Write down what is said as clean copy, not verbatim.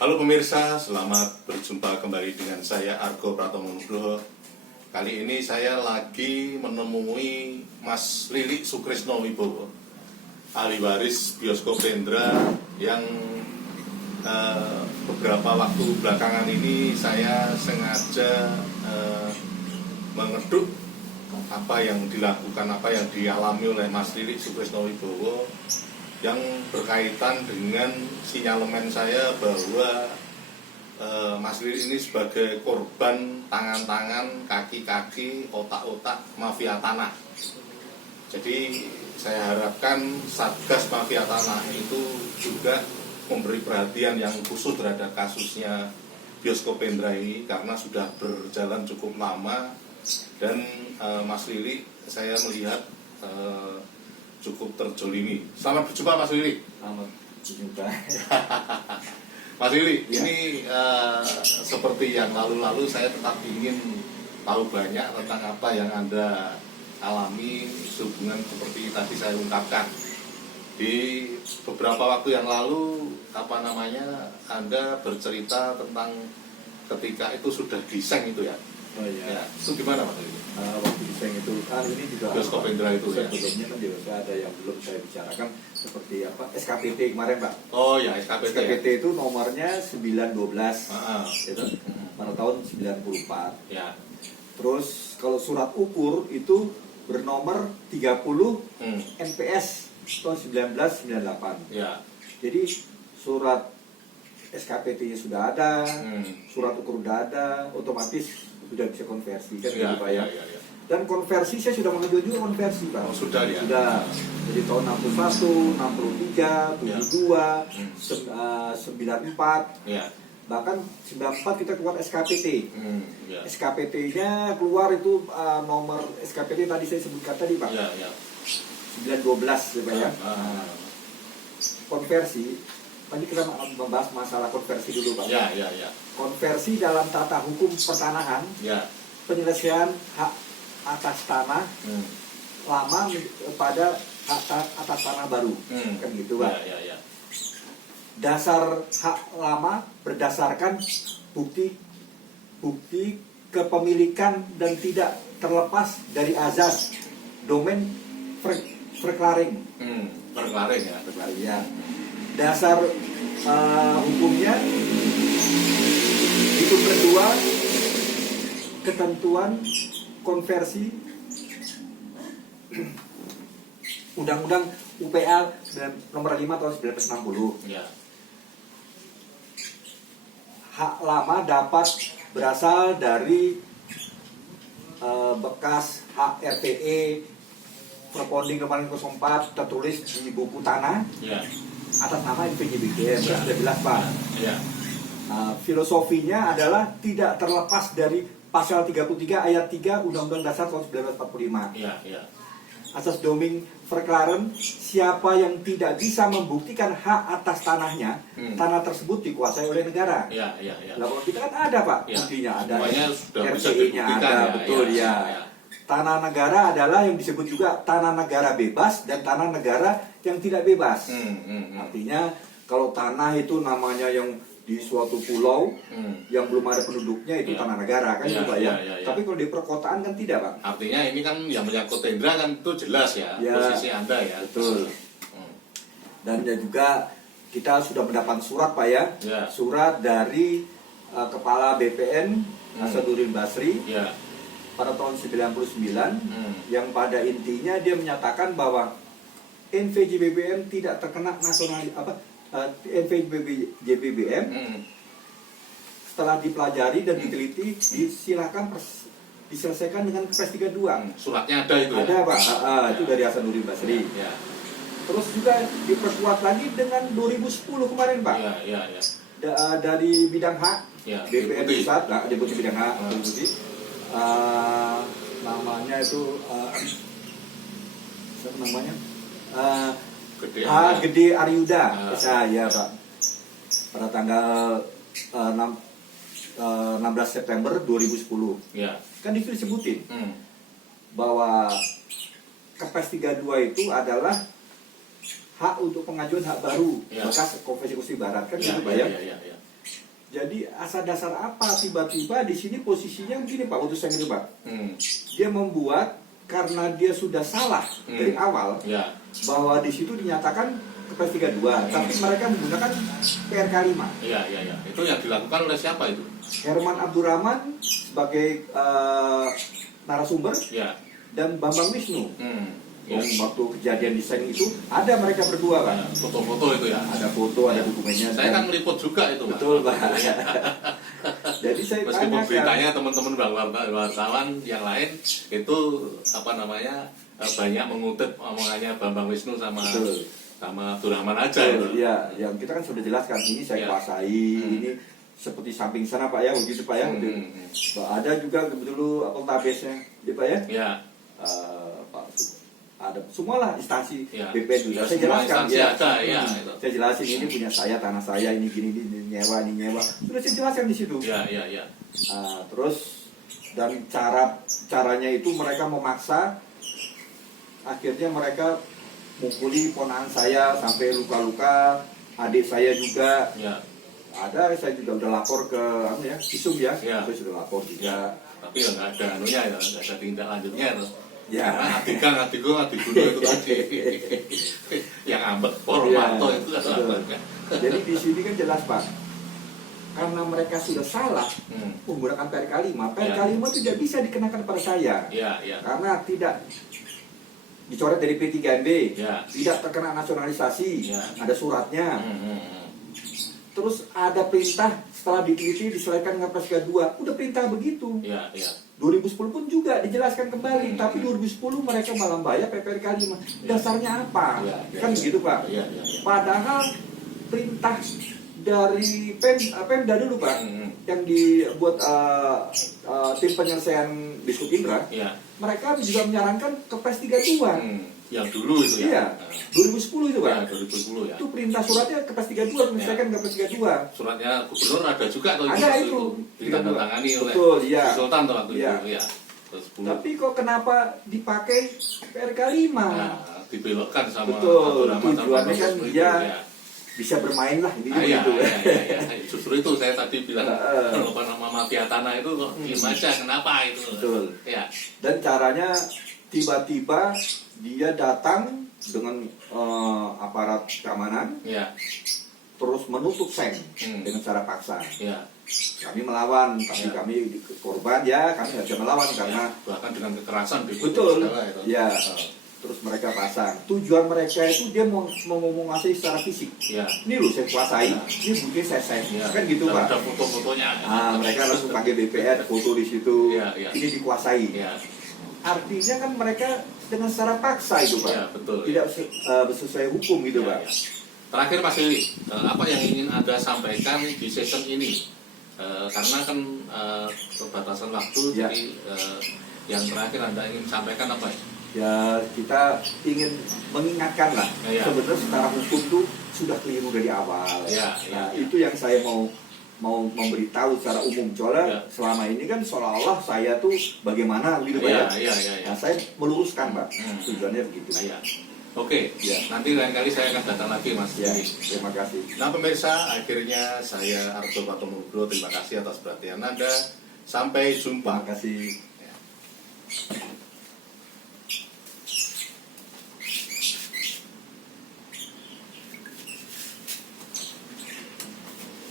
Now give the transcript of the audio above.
Halo pemirsa, selamat berjumpa kembali dengan saya Argo Pratomo Nugroho. Kali ini saya lagi menemui Mas Lilik Sukrisno Wibowo, ahli waris Bioskop Hendra yang beberapa waktu belakangan ini saya sengaja mengeduk apa yang dilakukan, apa yang dialami oleh Mas Lilik Sukrisno Wibowo yang berkaitan dengan sinyalemen saya bahwa Mas Lilik ini sebagai korban tangan-tangan, kaki-kaki, otak-otak mafia tanah. Jadi saya harapkan Satgas Mafia Tanah itu juga memberi perhatian yang khusus terhadap kasusnya Bioskop Hendra ini karena sudah berjalan cukup lama dan Mas Lilik saya melihat cukup terjolimi. Selamat berjumpa Mas Lilik. Selamat berjumpa. Mas Lilik, ini seperti yang lalu-lalu saya tetap ingin tahu banyak tentang apa yang Anda alami sehubungan seperti tadi saya ungkapkan. Di beberapa waktu yang lalu, Anda bercerita tentang ketika itu sudah diseng itu ya. Oh iya. Ya, itu gimana Mas Lilik? Waktu diseng itu kan ini juga Bioskop Hendra itu ya. sebelumnya kan juga ada yang belum saya bicarakan seperti apa SKPT kemarin Pak. Oh ya, SKPT. SKPT itu nomornya 912 itu pada tahun 94. Ya. Terus kalau surat ukur itu bernomor 30 NPS tahun 1998. Ya. Jadi surat SKPT-nya sudah ada, surat ukur sudah ada, otomatis sudah bisa konversi kan gitu Pak ya. Dan konversi saya sudah mengajukan juga konversi Pak. Oh, sudah ya. Sudah. Jadi tahun 61, 63, 72, 94. Ya. Bahkan 94 kita keluar SKPT. Ya. SKPT-nya keluar itu nomor SKPT tadi saya sebutkan tadi Pak. Ya, ya. 912 ya Pak ya. Konversi. Tadi kita membahas masalah konversi dulu Pak. Ya, ya, ya. Konversi dalam tata hukum pertanahan, Ya. penyelesaian hak atas tanah lama pada hak atas tanah baru, kan gitu Pak. Ya, ya, ya. Dasar hak lama berdasarkan bukti kepemilikan dan tidak terlepas dari azas domain verklaring. Verklaring ya. Verklaring ya. Dasar hukumnya itu kedua ketentuan konversi Undang-Undang UPA nomor 5 tahun 1960. Ya. Hak lama dapat berasal dari bekas hak RTE Perponding kemarin 04 tertulis di buku tanah Ya. atas nama NPJBGM. Sudah jelas Pak. Ya. Filosofinya adalah tidak terlepas dari pasal 33 ayat 3 Undang-Undang Dasar tahun 1945. Ya, ya. Asas domain verklaren, siapa yang tidak bisa membuktikan hak atas tanahnya, tanah tersebut dikuasai oleh negara. Ya, ya, ya. Lah kalau kita kan ada Pak, Ya. buktinya ada, Semuanya sudah bisa RCE-nya dibuktikan ada, ya. betul ya. Ya. Tanah negara adalah yang disebut juga tanah negara bebas dan tanah negara yang tidak bebas. Artinya kalau tanah itu namanya yang di suatu pulau yang belum ada penduduknya itu Ya. tanah negara kan Ya, juga ya, ya. ya, ya. Tapi kalau di perkotaan kan tidak Pak. Artinya ini kan yang menyangkut Hendra kan itu jelas ya, Ya. posisi Anda ya. Betul. Dan juga kita sudah mendapat surat Pak ya, Ya. surat dari Kepala BPN Hasanuddin Basri Ya. pada tahun 99 yang pada intinya dia menyatakan bahwa NVJBBM tidak terkena NVJBBM setelah dipelajari dan diteliti disilakan diselesaikan dengan Kepres 32. Suratnya ada itu ya? Ada Pak, itu dari Hasanuddin Basri. Ya. Terus juga diperkuat lagi dengan 2010 kemarin Pak. Ya, ya, ya. Dari bidang hak Ya, BPN Deputi. Pusat, Deputi bidang hak, Deputi. Namanya itu siapa namanya? Gede. Gede Aryuda. Ya Pak. Pada tanggal 16 September 2010. Ya. Kan itu disebutin bahwa Kepres 32 itu adalah hak untuk pengajuan hak baru Ya. bekas Konvensi Konstitusi Barat kan Ya, gitu Pak ya, ya. ya, ya. Jadi asal dasar apa tiba-tiba di sini posisinya begini Pak, untuk saya itu Pak. Dia membuat karena dia sudah salah dari awal bahwa di situ dinyatakan KPS 32, tapi mereka menggunakan PRK 5. Iya. Itu yang dilakukan oleh siapa itu? Herman Abdurrahman sebagai narasumber dan Bambang Wisnu. Waktu kejadian di Seng itu ada mereka berdua Pak. Foto-foto itu ya? Ada foto, ada dokumennya. Saya kan meliput juga itu Pak. Betul Pak. Jadi saya meskipun tanyakan, beritanya teman-teman wartawan yang lain itu banyak mengutip omongannya Bambang Wisnu sama Abdurrahman aja. Iya, yang kita kan sudah jelaskan ini saya kuasai, ini seperti samping sana Pak ya, begitu Pak ya. Ada juga dulu tabesnya, ya Pak ya. Iya. Ada semualah instansi BPN juga. Saya jelaskan saya jelasin ini punya saya, tanah saya, ini gini, ini nyewa. Sudah saya jelaskan di situ. Iya. Terus dan caranya itu mereka memaksa, akhirnya mereka mukuli ponakan saya sampai luka-luka, adik saya juga. Ada, saya juga udah lapor ke Visum ya. Saya sudah lapor juga. Tapi nggak ada nggak ada tindak lanjutnya itu. Karena adik gunung itu tadi yang ambek Poromato itu kan. Jadi di sini kan jelas Pak, karena mereka sudah salah menggunakan PRK 5, PRK 5 tidak bisa dikenakan pada saya. Karena tidak dicoret dari P3MB, tidak terkena nasionalisasi, ada suratnya. Terus ada perintah setelah diteliti disesuaikan dengan PSK 2, udah perintah begitu. 2010 pun juga dijelaskan kembali, tapi 2010 mereka malah bayar PPRK 5. Dasarnya apa? Kan begitu Pak. Padahal perintah dari Pemda dulu Pak, yang dibuat tim penyelesaian Biskop Indra, mereka juga menyarankan ke PES 32. Yang dulu itu ya? Iya, 2010 itu Pak. 2010 ya. Itu perintah suratnya ke PES 32, menyelesaikan ke PES 32. Suratnya gubernur ada juga atau ada itu. Ditandatangani oleh Sultan waktu itu. Ya. Tapi kok kenapa dipakai PRK 5? Dibelokkan sama tujuannya kan dia bisa bermain lah ini gitu. Justru itu saya tadi bilang nama mafia tanah itu kok gimana kenapa itu. Betul. Dan caranya tiba-tiba dia datang dengan aparat keamanan, terus menutup Seng dengan cara paksa. Kami melawan, tapi kami korban kami nggak bisa melawan karena bahkan dengan kekerasan. Betul. Terus mereka pasang. Tujuan mereka itu dia mau menguasai secara fisik. Ini loh saya kuasai, ini bukti saya. Kan gitu Pak. Ada foto-fotonya. Mereka langsung pakai BPN, foto di situ. Ini dikuasai. Artinya kan mereka dengan secara paksa itu Pak. Betul. Tidak sesuai hukum gitu Pak. Terakhir Mas Lili, apa yang ingin Anda sampaikan di season ini? Karena kan keterbatasan waktu, jadi yang terakhir Anda ingin sampaikan apa ya? Ya kita ingin mengingatkan lah, sebenarnya secara hukum itu sudah keliru dari awal. Itu yang saya mau memberitahu secara umum. Soalnya selama ini kan seolah-olah saya tuh bagaimana gitu Pak. Nah, saya meluruskan Pak, tujuannya begitu. Oke, nanti lain kali saya akan datang lagi Mas. Terima kasih. Nah pemirsa, akhirnya saya Arthur Patomugro, terima kasih atas perhatian Anda. Sampai jumpa. Terima kasih.